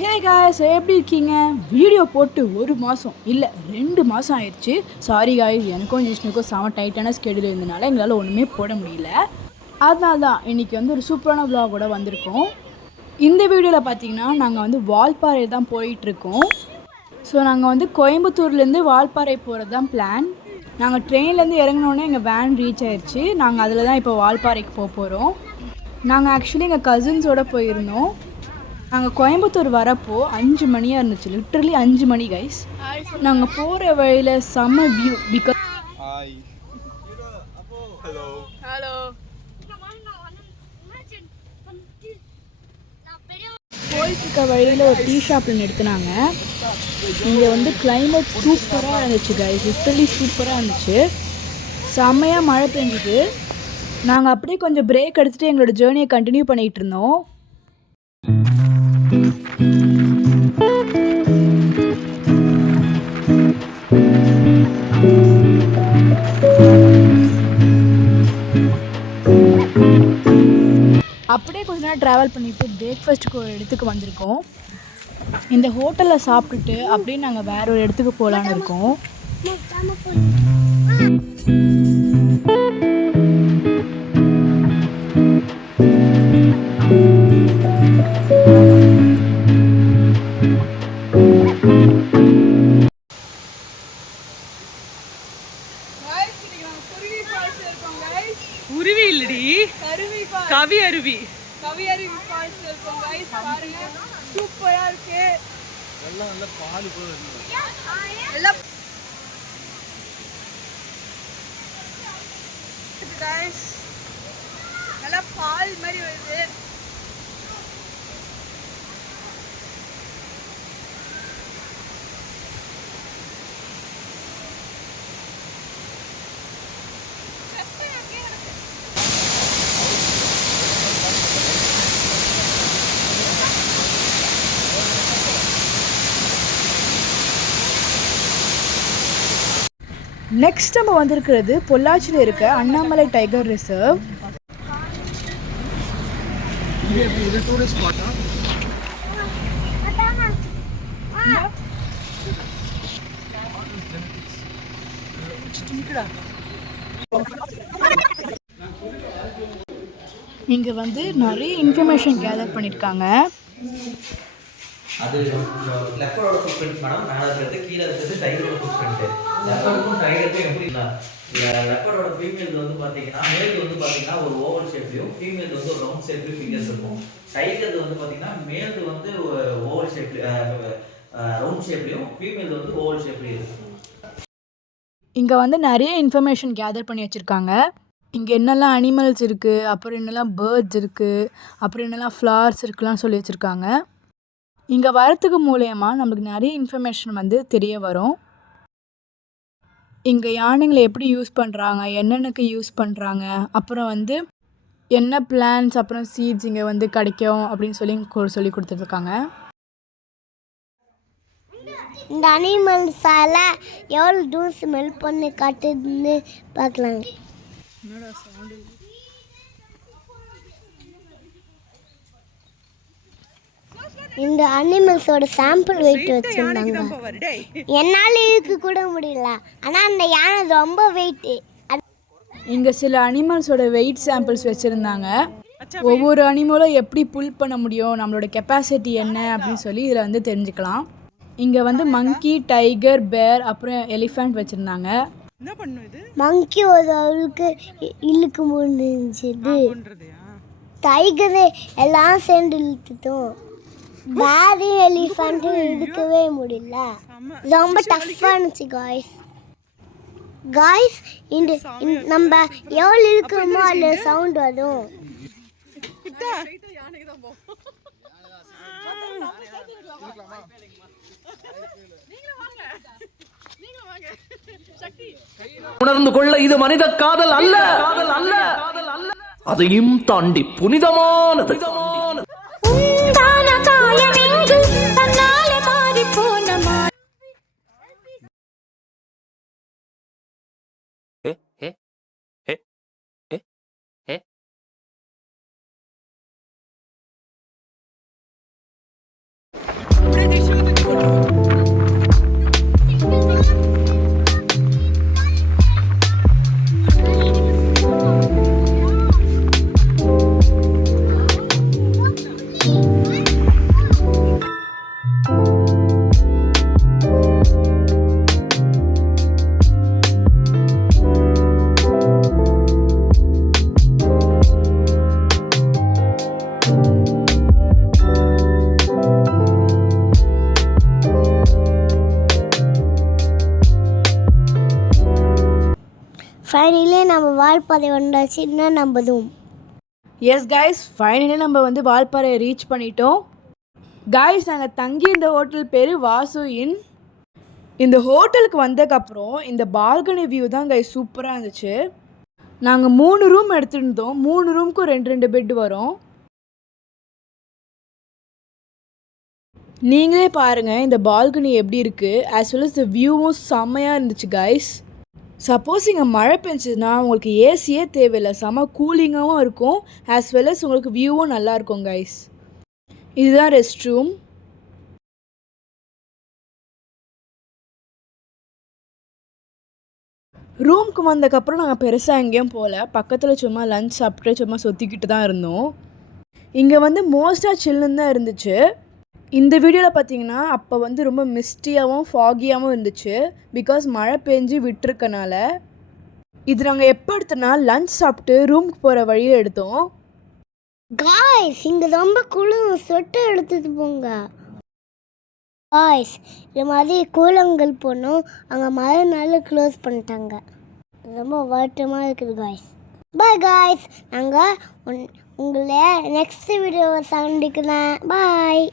Hey guys, எப்படி இருக்கீங்க? Video போட்டு 1 மாதம் இல்லை 2 மாதம் ஆயிடுச்சு. சாரி காய்ஸ், எனக்கும் ஜிஷ்ணுக்கும் செம டைட்டான ஸ்கெடியூல் இருந்தனால எங்களால் ஒன்றுமே போட முடியல. அதனால தான் இன்றைக்கி வந்து ஒரு சூப்பரான விலாகோட வந்திருக்கோம். இந்த வீடியோவில் பார்த்தீங்கன்னா நாங்கள் வந்து வால்பாறை தான் போயிட்டுருக்கோம். ஸோ நாங்கள் வந்து கோயம்புத்தூர்லேருந்து வால்பாறை போகிறது தான் பிளான். நாங்கள் ட்ரெயின்லேருந்து இறங்கினோன்னே எங்கள் வேன் ரீச் ஆயிடுச்சு. நாங்கள் அதில் தான் இப்போ வால்பாறைக்கு போக போகிறோம். நாங்கள் ஆக்சுவலி எங்கள் கசின்ஸோடு போயிருந்தோம். நாங்கள் கோயம்புத்தூர் வரப்போ 5 மணியாக இருந்துச்சு. லிட்ரலி 5 மணி கைஸ். நாங்கள் போகிற வழியில் செம்ம வியூ. பிகாஸ் போயிட்டு இருக்க வழியில் ஒரு டீ ஷாப்பில் நிறுத்தினாங்க. இங்கே வந்து கிளைமேட் சூப்பராக இருந்துச்சு கைஸ். லிட்ரலி சூப்பராக இருந்துச்சு. செம்மையாக மழை பெஞ்சுது. நாங்கள் அப்படியே கொஞ்சம் பிரேக் எடுத்துகிட்டு எங்களோட ஜேர்னியை கண்டினியூ பண்ணிகிட்டு இருந்தோம். அப்படியே கொஞ்ச நேரம் ட்ராவல் பண்ணிவிட்டு பிரேக்ஃபாஸ்ட்டுக்கு ஒரு இடத்துக்கு வந்திருக்கோம். இந்த ஹோட்டலில் சாப்பிட்டுட்டு அப்படியே நாங்கள் வேற ஒரு இடத்துக்கு போகலான்னு இருக்கோம். உருவி இல்லடி, கவி அருவி. கவி அருவி ஃபால்ஸ் இருக்கோம் गाइस. பாருங்க, சூப்பரா இருக்கு. எல்லாம் நல்ல பால் போல இருக்கு. எல்லாம் गाइस நல்ல பால் மாதிரி வருது. நெக்ஸ்ட் நம்ம வந்திருக்கிறது பொள்ளாச்சியில் இருக்க அண்ணாமலை டைகர் ரிசர்வ். இங்கே வந்து நிறைய இன்ஃபர்மேஷன் கேதர் பண்ணியிருக்காங்க. அது லெப்பரோட ஃபுட் பிரிண்ட் மேடம். மேலே இருக்கிறது கீழே இருக்கிறது டைகரோட ஃபுட் பிரிண்ட். லெப்பருக்கும் டைகருக்கும் எப்படி இல்லை, லெப்பரோட ஃபீமேல் வந்து பார்த்தீங்கன்னா மேல் வந்து பார்த்தீங்கன்னா ஒரு ஓவல் ஷேப்லையும் ஃபீமேல் வந்து ஒரு ரவுண்ட் ஷேப்லையும் ஃபிங்கர்ஸ் இருக்கும். டைகர் வந்து பார்த்தீங்கன்னா மேல் வந்து ஓவல் ஷேப்லையும் ரவுண்ட் ஷேப்லையும் ஃபீமேல் வந்து ஓவல் ஷேப்லையும் இருக்கும். இங்கே வந்து நிறைய இன்ஃபர்மேஷன் கேதர் பண்ணி வச்சுருக்காங்க. இங்கே என்னெல்லாம் அனிமல்ஸ் இருக்குது, அப்புறம் என்னெல்லாம் பேர்ட்ஸ் இருக்குது, அப்புறம் என்னெல்லாம் ஃப்ளவர்ஸ் இருக்குலாம் சொல்லி வச்சுருக்காங்க. இங்கே வரத்துக்கு மூலயமா நம்மளுக்கு நிறைய இன்ஃபர்மேஷன் வந்து தெரிய வரும். இங்கே யானைங்களை எப்படி யூஸ் பண்ணுறாங்க, என்னென்னக்கு யூஸ் பண்ணுறாங்க, அப்புறம் வந்து என்ன பிளான்ஸ் அப்புறம் சீட்ஸ் இங்கே வந்து கிடைக்கும் அப்படின்னு சொல்லி கொடுத்துட்ருக்காங்க. இந்த அனிமல்ஸால எவ்வளோ தூரம் ஸ்மெல் பண்ணி காட்டுதுன்னு பார்க்கலாங்க. இந்த அனிமல்ஸோட சாம்பிள் வெயிட் வச்சுருந்தாங்க. என்னால் இழுக்க கூட முடியல, ஆனால் அந்த யானை ரொம்ப வெயிட்டு. இங்கே சில அனிமல்ஸோட வெயிட் சாம்பிள்ஸ் வச்சுருந்தாங்க. ஒவ்வொரு அனிமலும் எப்படி புல் பண்ண முடியும், நம்மளோட கெப்பாசிட்டி என்ன அப்படின்னு சொல்லி இதில் வந்து தெரிஞ்சுக்கலாம். இங்கே வந்து மங்கி, டைகர், பேர் அப்புறம் எலிஃபண்ட் வச்சுருந்தாங்க. மங்கி ஒரு அளவுக்கு இழுக்க முடிஞ்சுது. டைகரு எல்லாம் சேர்ந்து இழுத்துட்டோம். பேரும் எலிஃபண்ட்டும் இழுக்கவே முடியல. ரொம்ப டஃப்பாக இருந்துச்சு காய்ஸ். இந்த நம்ம எவ்வளோ இழுக்கிறோமோ அதில் சவுண்ட் வரும். உணர்ந்து கொள்ள இது மனித காதல் அல்ல, அதையும் தாண்டி புனிதமானது. வால்பாறை வந்தாச்சு இன்னும் நம்பதும். எஸ் கைஸ், ஃபைனலி நம்ம வந்து வால்பாறையை ரீச் பண்ணிட்டோம். கைஸ், நாங்கள் தங்கி இந்த ஹோட்டல் பேர் வாசு இன். இந்த ஹோட்டலுக்கு வந்ததுக்கப்புறம் இந்த பால்கனி வியூ தான் கைஸ் சூப்பராக இருந்துச்சு. நாங்கள் 3 ரூம் எடுத்துருந்தோம். 3 ரூமுக்கும் 2 பெட் வரும். நீங்களே பாருங்கள் இந்த பால்கனி எப்படி இருக்குது. ஆஸ் வெல் அஸ் இந்த வியூவும் செம்மையாக இருந்துச்சு கைஸ். சப்போஸ் இங்கே மழை பெஞ்சதுன்னா உங்களுக்கு ஏசியே தேவையில்லை, செம்ம கூலிங்காகவும் இருக்கும். ஆஸ் வெல் அஸ் உங்களுக்கு வியூவும் நல்லாயிருக்கும் கைஸ். இதுதான் ரெஸ்ட் ரூம். ரூமுக்கு வந்ததுக்கப்புறம் நாங்கள் பெருசாக எங்கேயும் போகல. பக்கத்தில் சும்மா லஞ்ச் சாப்பிட்டு சும்மா சொத்திக்கிட்டு தான் இருந்தோம். இங்கே வந்து மோஸ்ட்டாக சில்லுன்னு தான் இருந்துச்சு. இந்த வீடியோவில் பார்த்தீங்கன்னா அப்போ வந்து ரொம்ப மிஸ்டியாகவும் ஃபாகியாகவும் இருந்துச்சு. பிகாஸ் மழை பெஞ்சு விட்டுருக்கனால. இது நாங்கள் எப்போ எடுத்தோன்னா லஞ்ச் சாப்பிட்டு ரூமுக்கு போகிற வழியில் எடுத்தோம். காய்ஸ் இங்கே ரொம்ப குளிர், சொட்டு எடுத்துட்டு போங்க. காய்ஸ் இது மாதிரி கூழங்கள் போனோம், அங்கே மழைனால க்ளோஸ் பண்ணிட்டாங்க. ரொம்ப வருத்தமாக இருக்குது காய்ஸ். பாய் காய்ஸ், நாங்கள் உங்களை நெக்ஸ்ட் வீடியோவை சந்திக்கிறேன். பாய்.